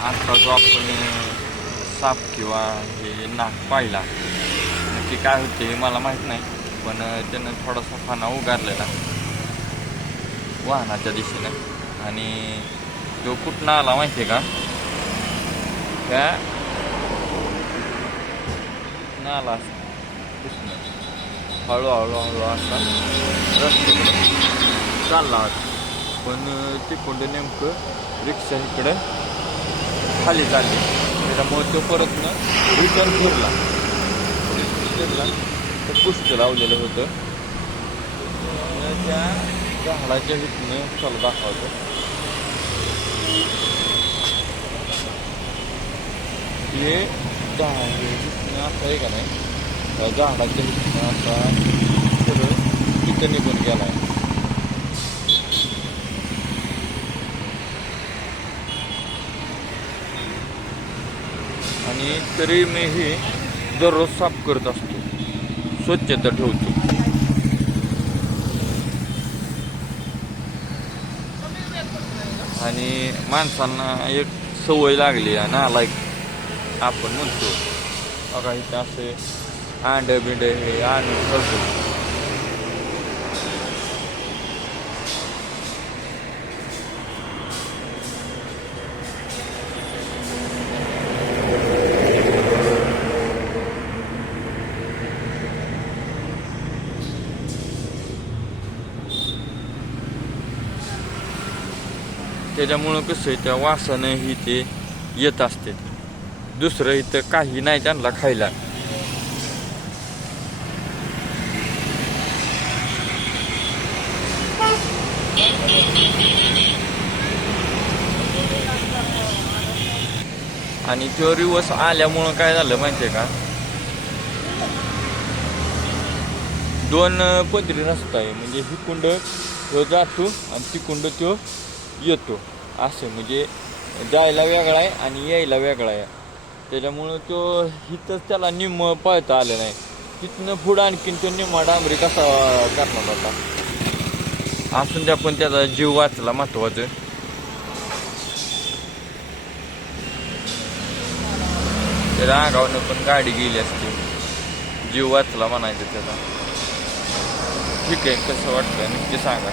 आता जो आपण साप किंवा हे नाक पाहिला. नक्की काय होते हे मला माहीत नाही पण त्यानं थोडासा फाना उगारलेला. वाहनाच्या दिशेनं. आणि तो कुठनं आला माहिती आहे का? त्या नाला आला असा कुठनं हळूहळू हळू असा रस्त्याकडं चालला होता. पण तिकडं नेमकं रिक्षा इकडं खाली चालली त्याच्यामुळे तो परत ना रिटर्न फिरला. फिरला तर पुष्ट लावलेलं होतं. त्या झाडाच्या हितनं चला दाखवतो हे झाड असं आहे का नाही? त्या झाडाच्या हितनं असा तिथं निघून गेला आहे आणि तरी मी ही दररोज साफ करत असतो. स्वच्छता ठेवतो. आणि माणसांना एक सवय लागली आहे ना लाईक आपण म्हणतो बघा इथं असे अंड बिंड हे आणून ठेवतो त्याच्यामुळं कसं आहे त्या वासानं ही ते येत असते. दुसरं इथं काही नाही त्यांना खायला. आणि तो रिवर्स आल्यामुळं काय झालं माहितीये का? दोन पदरी रस्ता आहे म्हणजे ही कुंड तो जातो आणि ती कुंड तो येतो. असं म्हणजे जायला वेगळा आहे आणि यायला वेगळा आहे. त्याच्यामुळं तो हिथंच त्याला निम्म पळता आलं नाही. तिथनं पुढं आणखीन तो निम्मा डांबरी कसा करणार होता? असून द्या पण त्याचा जीव वाचला महत्वाचं. त्याच्या अंगावरनं पण गाडी गेली असते. जीव वाचला म्हणायचं त्याचा ठीक आहे कसं वाटतं नक्की सांगा.